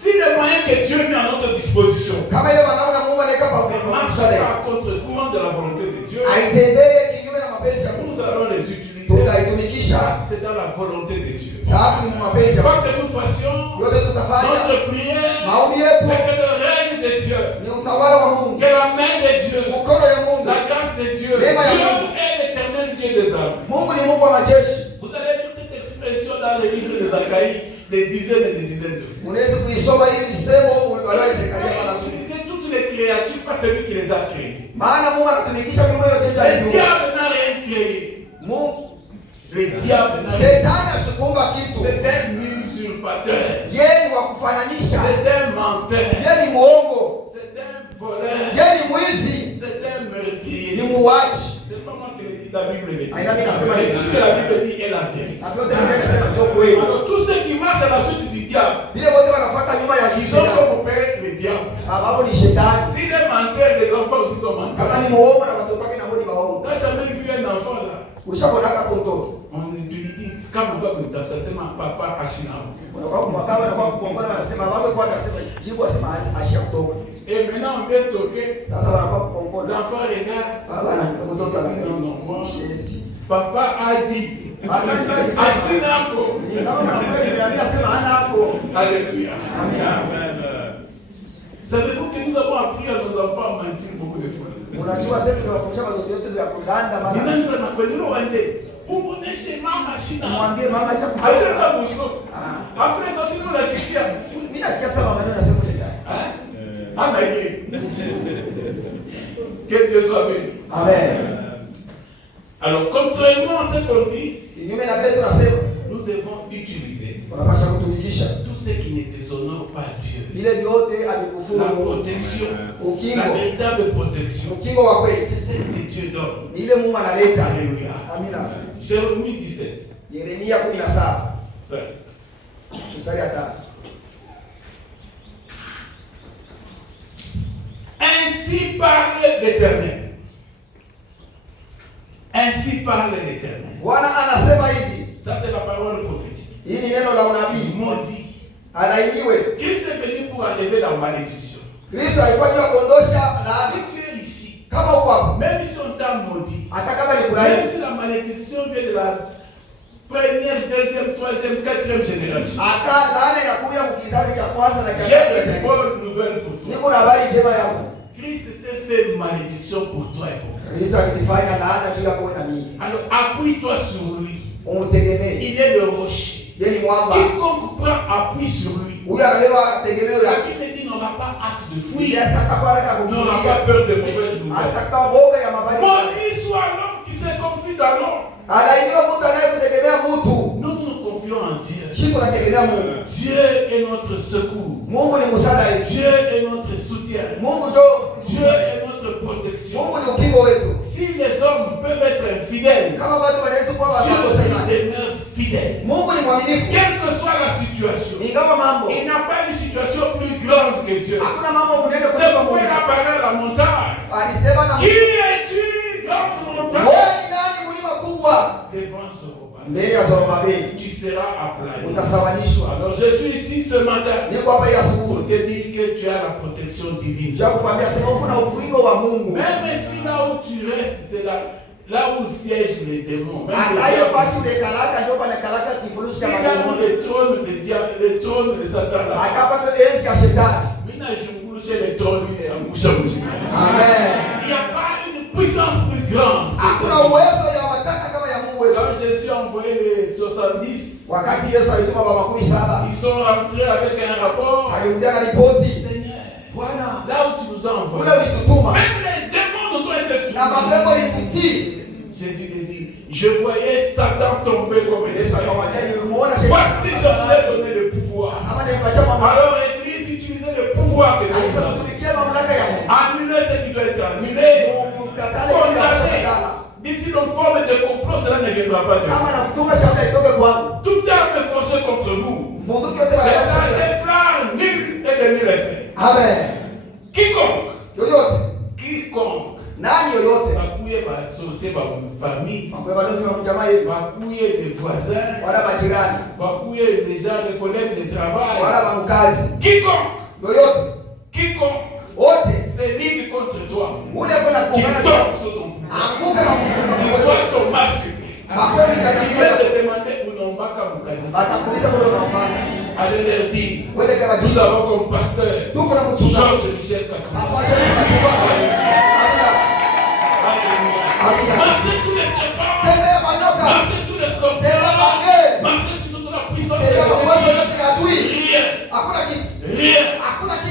si les moyens que Dieu met à notre disposition Kama ile wanao na Mungu anaweka ne pamoja marchent msalaba. pas contre le courant de la volonté de Dieu, Aitembee kinyume na mapenzi ya Mungu. nous allons les utiliser. Tutaitumikisha C'est dans la volonté de Dieu. sababu ni mapenzi ya Quoi Mungu. que nous fassions, Yote tutafanya. notre prière, Maombi yetu c'est que le règne de Dieu, ni utawala wa Mungu. que la main de Dieu, Mkono ya Mungu. la grâce de Dieu, Neema ya Dieu Mungu. est l'éternel Dieu des armées. Mungu ni Mungu wa majeshi. Vous allez lire cette expression dans le livre de Zacharie des dizaines et des dizaines de fois. Unaweza kuisoma hii misemo waliwahi Zekaria mara Il a utilisé toutes les créatures, pas celui qui les a créées. maana Mungu anatumikisha viumbe vyote vya Le dunia. diable n'a rien créé. Mungu Le diable n'a rien créé. Shetani asikuumba kitu. C'est un usurpateur. Yeye ni wa kufananisha. C'est un menteur. Yeye ni muongo. C'est un voleur. Yeye ni mwizi. C'est un meurtrier. Ni muuaji. C'est pas moi qui le dis, la Bible le dit. Aina mimi nasema Et hivi. tout ce que la Bible dit est la vérité. Na vyote Biblia inasema ndio kweli. Alors tous ceux qui marchent à la suite du diable, Vile wote wanafuata nyuma ya ils Yesu. sont comme au père le diable. Sababu ni shetani. Si les menteurs, les enfants aussi sont Kama menteurs. ni muongo na watoto wake na bodi baongo. T'as jamais vu un enfant là? Ushakonaka mtoto. On lui dit, kama kwa kutasema papa ashina. Unakuwa kumwakaba na kwa kukongola wanasema baba kwa akasema jibu asema ashia kutoka. Et maintenant on vient toquer. Sasa wanakuwa kukongola. L'enfant regarde. Baba na mtoto Non, anaona non, moi, shezi. papa a dit. Ashinako. Ninaona kweli niambia sema hana hapo. Alléluia. Amina. Savez-vous que nous avons appris à nos enfants à mentir beaucoup de fois? Unajua sasa tunawafundisha watoto wetu vya kulanda Ni mara. nani anakwenda wande? Umuoneshe mama shina. Mwambie mama acha kutoka. Ashaka muso. Ah. Après ça tu nous la shikia. Mimi nasikia sana maneno nasema ile gani. Hein? Ana yeye. Que Dieu soit béni. Amen. Alors contrairement à ce qu'on dit, Kinyume na vile tunasema nous devons utiliser tunapaswa kutumikisha tout ce qui ne déshonore pas Dieu. vile vyote La alikufuru Mungu. protection, la Ukingo, véritable protection, ukingo wa kweli c'est celle que Dieu donne. ni ile Mungu analeta. Alléluia. Amina. Jérémie 17. Yeremia 17 5. mstari wa 5. Ainsi parle l'Éternel. Ainsi parle l'Éternel. Bwana anasema hivi. Ça c'est la parole prophétique. Hii ni neno la unabii. Maudit. Alainiwe. Christ est venu pour enlever la malédiction. Kristo alikuwa ni kuondosha laana. Si tu es ici, Kama uko hapo, même si on t'a maudit, hata kama ni même kulaani, si la malédiction vient de la première, deuxième, troisième, quatrième génération, hata laana inakuja kwa kizazi cha kwanza na cha j'ai pili. une bonne nouvelle pour toi. Niko na habari njema yako. Christ s'est fait malédiction pour toi et pour moi. Kristo alikifanya laana juu yako na mimi. Alors appuie-toi sur lui. Umtegemee. Il est le rocher. Yeye ni mwamba. Quiconque prend appui sur lui, Huyu anabeba tegemeo lake. qui me dit n'aura pas hâte de fuir, Yes, atakuwa anataka n'aura kukimbia. pas peur de mauvaises nouvelles. Atakuwa boga ya mabaya. Maudit soit l'homme qui se confie dans l'homme. Alainiwe mtu anayekutegemea mtu. Nous nous confions en Dieu. Sisi tunategemea Mungu. Dieu est notre secours. Mungu ni msaada wetu. Dieu est notre soutien. Mungu ndio Dieu est notre protection. Mungu ni ukingo wetu. Si les hommes peuvent être infidèles, Kama watu wanaweza kuwa Dieu wakosana. demeure fidèle. Mungu ni mwaminifu. Quelle que soit la situation, Ingawa mambo. il n'y a pas une situation plus grande que Dieu. Hakuna mambo unaenda C'est kwa pourquoi Mungu. il a parlé à la montagne. Alisema na Qui es-tu, grande montagne? wewe ni nani mlima kubwa? Devant Zorobabel, Mbele ya Zorobabeli tu seras aplani. utasawanishwa. Alors je suis ici ce matin Niko hapa ya pour asubuhi. te dire que tu as la protection divine. Ndio kukwambia sema kuna ukingo wa Mungu. Même si là où tu restes, c'est là où siègent les démons. Même les Akayo diables. basi ule kalaka ndio pana kalaka kifurushi C'est cha là où mademoni. les trônes des diables, les trônes de Satan là. Akapa kwa enzi ya shetani. Mina junguluche les trônes et angusha mujina. Amen. Il n'y a pas une puissance plus grande. Hakuna uwezo ya matata kama ya Mungu wetu. Quand Jésus a envoyé les 70, Wakati Yesu alituma baba 17, ils sont rentrés avec un rapport. alirudia na ripoti. Seigneur, Bwana, là où tu nous as ule envoyés, ulitutuma même les démons nous ont été na mapepo soumis. litutii. Jésus lui dit, je voyais Satan tomber comme un Yesu esprit. akamwambia nilimuona Voici, je vous ai shetani. donné le pouvoir. Asema nilipatia mamlaka. Alors l'Église utilisait le pouvoir que Dieu Alisema a. tumikie mamlaka ya Mungu. Annuler ce qui doit être annulé. Ukatale kile Condamner. kinachotaka. D'ici nos formes de complot, cela ne viendra pas de vous. Kama nakutuma shauri itoke kwangu. Toute arme forgée contre vous, Mungu kiote cela wanasema. déclare nul et de nul effet. Amen. Quiconque, Quiconque, nani yoyote, bakuye basocié ba famille, mambo ya balozi wa mjamaa yetu, bakuye des voisins, wala majirani, bakuye des gens, des collègues de travail, wala bamkazi, quiconque wote se ligue contre toi, ule kuna qui kuungana tombe sur ton pouvoir, anguka na qui kuungana soit ton marché. makweli Il kajibu va te demander où n'ont pas qu'à vous canaliser. atakuuliza kule unampata Allez leur dire, wewe kama nous jibu avons comme pasteur tuko na mchungaji Georges Michel Katou. hapa sasa tunatupa amina Marchez sous les serpents, tembea manyoka marchez sous les scorpions, tembea mange marchez sous toute la puissance de tembea uwezo l'ennemi. yote ya adui Rien, hakuna kitu rien,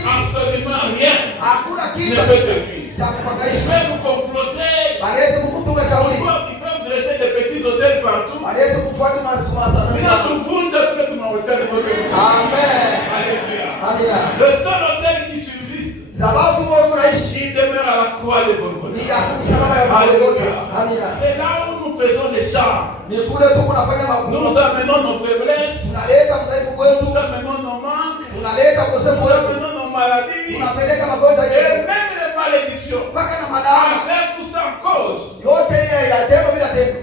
absolument rien hakuna ne kitu peut te nuire. cha Ils kupangaisha peuvent vous comploter, balezi kukutunga shauri ils peuvent dresser des petits hôtels partout. balezi kufuata masumasa Mais là, tout le monde a trouvé tout mon hôtel de côté. amen Alléluia. amina Le seul hôtel qui subsiste, sababu Mungu naishi il demeure à la croix de Golgotha. ni ya msalaba ya Golgotha amina C'est là où nous faisons les chants. ni kule tu kunafanya magumu Nous amenons nos faiblesses, tunaleta mzaifu nous wetu amenons nos manques, tunaleta ukosefu nous wetu amenons nos maladies, tunapeleka magonjwa et yetu même les malédictions. mpaka na malaana Avec tout ça en cause, yote ile ya tendo bila tendo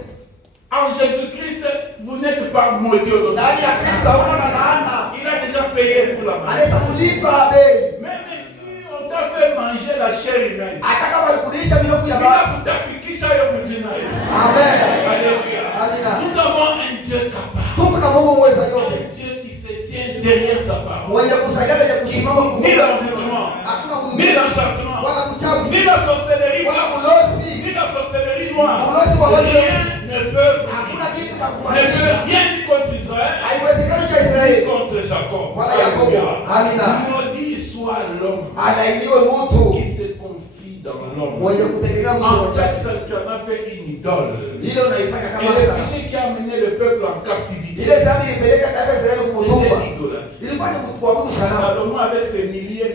en Jésus-Christ, vous n'êtes pas maudits au nom de ndani ya Dieu. Kristo hauna na laana Il a déjà payé pour la maladie. anaisha kulipa bei Même si on t'a fait manger la chair humaine, hata kama alikulisha minofu ya il baba a kutapikisha yo mjina yetu. amen Alléluia. amina Nous avons un Dieu capable. tuko na Mungu mweza Un yote Dieu qui se tient derrière sa parole. mwenye kusaidia mwenye kusimama Ni kumbuka l'envoûtement, hakuna ni uzuizi l'enchantement, wala mchawi ni la sorcellerie wala blanche, ulozi ni la sorcellerie noire. Ulozi wa watu Rien ne peut hakuna venir. kitu cha Ne kubadilisha peut rien dire contre Israël, haiwezekani cha ni Israeli contre Jacob. wala Yakobo amina Maudit soit l'homme anailiwe mtu qui se confie dans l'homme. mwenye kutegemea mtu En fait, mchache ça tu en as fait une idole. ile unaifanya Et kama le sasa péché qui a amené le peuple en captivité, ile zambi ilipeleka taifa la Israeli kutumba c'était l'idolâtrie. ilikuwa ni kuabudu sanamu Salomon, avec ses milliers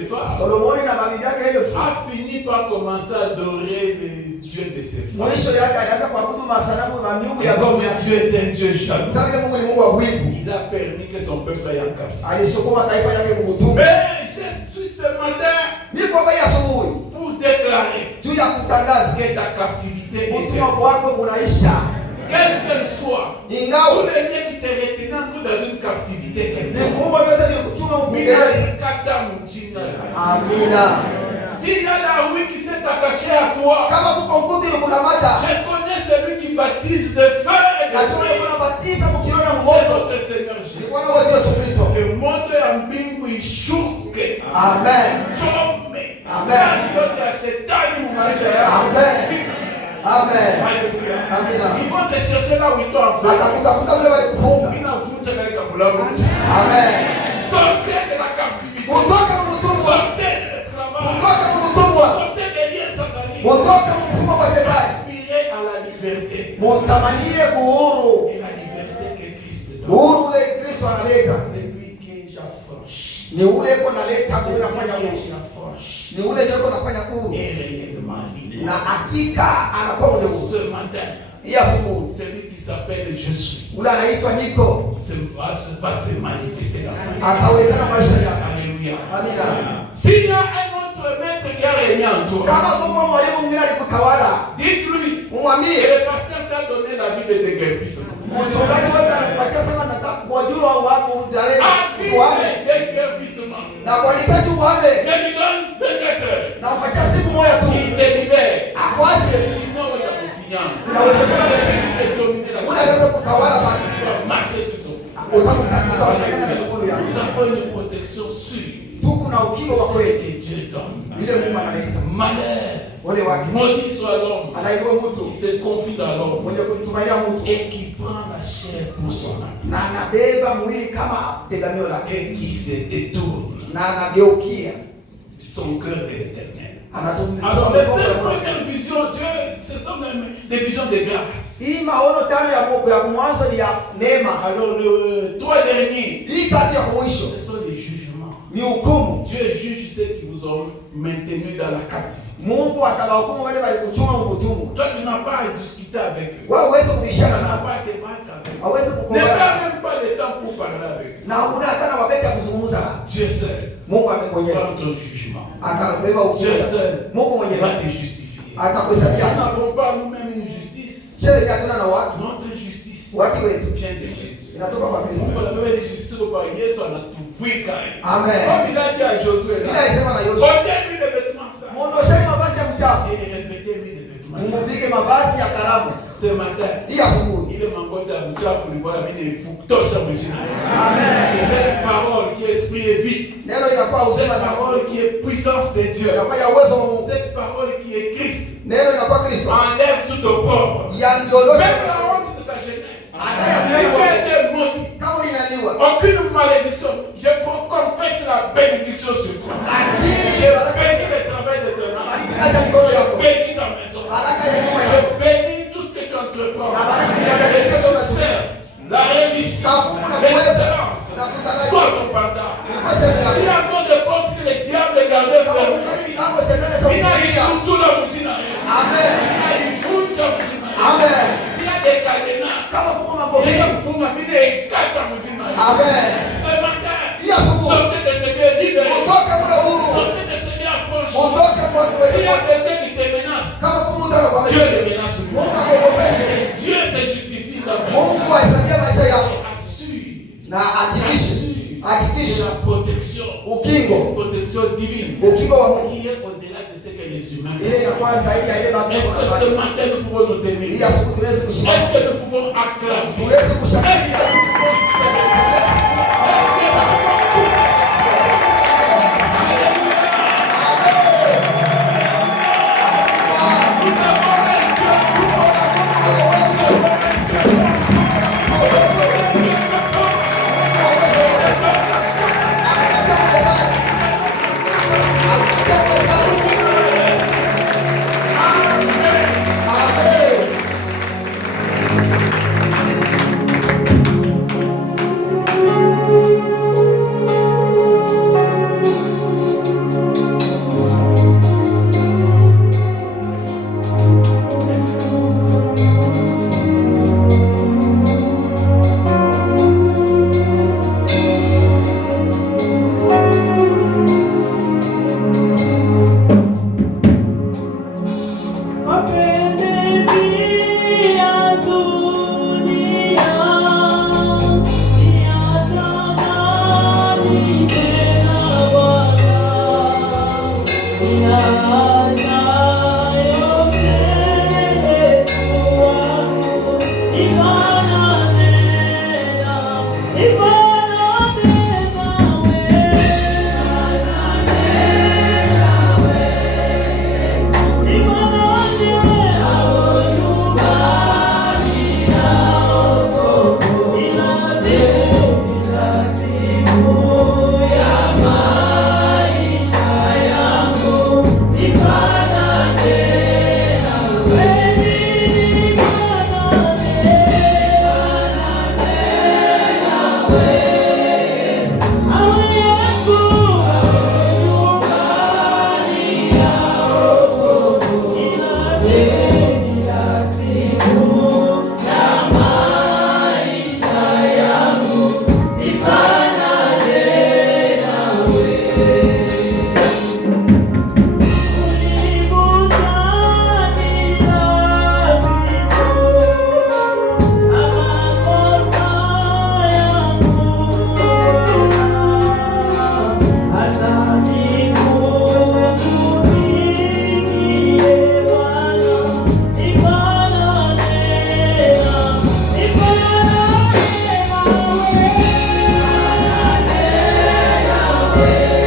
de femmes, Solomoni na mamili yake elfu a fini par commencer à adorer les dieux de ses femmes. mwisho yake alianza kuabudu masanamu na miungu Et ya comme Mungu yake. Dieu est un Dieu jaloux, Sasa Mungu ni Mungu wa wivu, il a permis que son peuple aille en captivité. alisukuma taifa yake kukutumba. Mais je suis ce matin Niko hapa asubuhi pour déclarer juu ya kutangaza que ta captivité est utumwa terminée. wako unaisha, Quelle qu'elle soit, tous ingawa les liens qui te retenaient encore dans une captivité quelconque. vifungo vyote vilikuchuma ugereza. Amina. S'il y a la oui qui s'est attaché à toi, Kama kuko nguvu kulamata, je connais celui qui baptise de feu et de lazima feu. kuna batiza mkiona C'est moto. notre Seigneur Ni Jésus. Bwana wetu Yesu Kristo. Le monde en bingu ishuke. Amen. Chome. Amen. Kazi yote ya shetani mu maisha yako. Amen. Amen. Alléluia. Amina. Ils vont te chercher là où ils t'ont enfermé. Atakutafuta vile walikufunga. Inavunja katika mlango. Amen. Sortez de la captivité. Mutoke mu utumwa. Sortez de l'esclavage. Mutoke mu utumwa. Sortez des liens sataniques. Mutoke mu mfumo wa shetani. Aspirez à la liberté. Mutamanie kuhuru. Et la liberté que Christ donne. Uhuru ule Kristo analeta. C'est lui que j'affranchis. Ni ule uko naleta kwa unafanya la huru. force. Ni ule uko nafanya huru. Et réellement libre. Na hakika anakuwa mwenye huru. Ce matin, Hii asubuhi celui qui s'appelle Je suis ule anaitwa Niko va se manifester dans ta vie. ataonekana maisha yako. Alléluia. Amina. S'il y a un autre maître qui a régné en toi, Kama kwa mwalimu mwingine alikutawala, dites-lui, umwambie et le pasteur t'a donné la vie de déguerpissement. mchungaji wetu anakupatia sana, nataka kujua wapi ujale Vie uame de déguerpissement. na kuandikaje uame Je lui donne 24 heures. na upatia siku moja tu Il te libère. akwache. Sinon, on va kufinyana. Inawezekana Il te dominer la ule anaweza kutawala bali Tu vas marcher sur son pied. utakuta na mikono yako. Nous avons une protection sûre. Tuko na ukingo wa C'est kweli que Dieu donne. ile Mungu analeta. Malheur. Ole wake Maudit soit l'homme anaiwa qui mtu se confie dans l'homme mwenye kutumainia mtu et qui prend la chair pour son âme na anabeba mwili kama tegemeo lake et qui se détourne na anageukia son cœur de l'éternel. anatumia. Alors, les 5 premières visions, Dieu, ce sont même des visions de grâce. Hii maono tano ya Mungu ya mwanzo ni ya neema. Alors, les 3 derniers, Hii tatu ya mwisho ce sont des jugements. ni hukumu. Dieu juge ceux qui vous ont maintenu dans la captivité. Mungu atawahukumu wale walikuchuma utumwa. Toi, tu n'as pas à discuter avec eux. Wewe huwezi Tu kubishana n'as nao, pas à te battre avec eux. hauwezi Ne kukombana prends nao, même pas le temps pour parler avec eux. na huna hata na mabeki ya kuzungumza nao. Dieu seul Mungu amekonyea prend ton jugement. atabeba hukumu. Dieu seul Mungu mwenyewe va te justifier. Nous atakusaidia. n'avons pas nous-mêmes une justice. Sheria hatuna na watu, Notre justice watu wetu vient de Jésus. inatoka kwa Kristo. Mungu anabeba ile justice kwa Yesu anatuvika. Amen. Comme il a dit à Josué Bila là. isema na Yoshua, Ôtez-lui les vêtements sales muondosheni mavazi ya mchafu, et revêtez-lui les vêtements. mumuvike mavazi ya karamu. Ce matin, Hii asubuhi ile mangote ya mchafu ni bora mimi nifutosha mjini. Amen. Cette parole qui est esprit et vie. neno inakuwa Cette uzima na parole qui est puissance de Dieu. inakuwa ya uwezo wa Mungu. Cette parole qui est Christ. Neno inakuwa Kristo Enlève tout opprobre. yandolosha Même la honte de ta jeunesse. hata ya Si tu mwenendo as été maudit, kama unaniwa, aucune malédiction. Je confesse la bénédiction sur toi. lakini Je baraka bénis le travail de tes mains. baraka kazi ya mikono Je yako, bénis ta maison. baraka ya nyumba Je yako, bénis tout ce que tu entreprends. na baraka ya Le kazi yako na succès, la réussite, l'excellence, soit ton pardon. kwa sema S'il y a encore des portes que le diable a gardées kama fermées, kuna milango shetani il a ashafungulia. surtout la moutina. Amen. Il a moutina. Amen. S'il y a des cadenas, Kama kuna il maboresho. a fumé, il a écarté moutina. Amen. Ce matin, Hii asubuhi sortez de ce lieu libéré. ondoka mle huru, Sortez de ce lieu affranchi. ondoka mwote S'il y a wewe. quelqu'un qui te menace, Kama kuna mtu anakuambia Dieu le menace. lui. Mungu akuogopeshe, Dieu se justifie dans ta vie. Mungu aisabia maisha yako Assure na hakikishe la protection, ukingo, protection divine ukingo wa Mungu qui est au-delà de ce que les humains ile inakuwa zaidi ya ile watu Est-ce que ce wanafanya. matin nous pouvons nous tenir? Hii asubuhi tunaweza kusimama, Est-ce que nous pouvons acclamer? tunaweza Est-ce que kushangilia, nous pouvons célébrer? Est-ce que nous pouvons If Amen.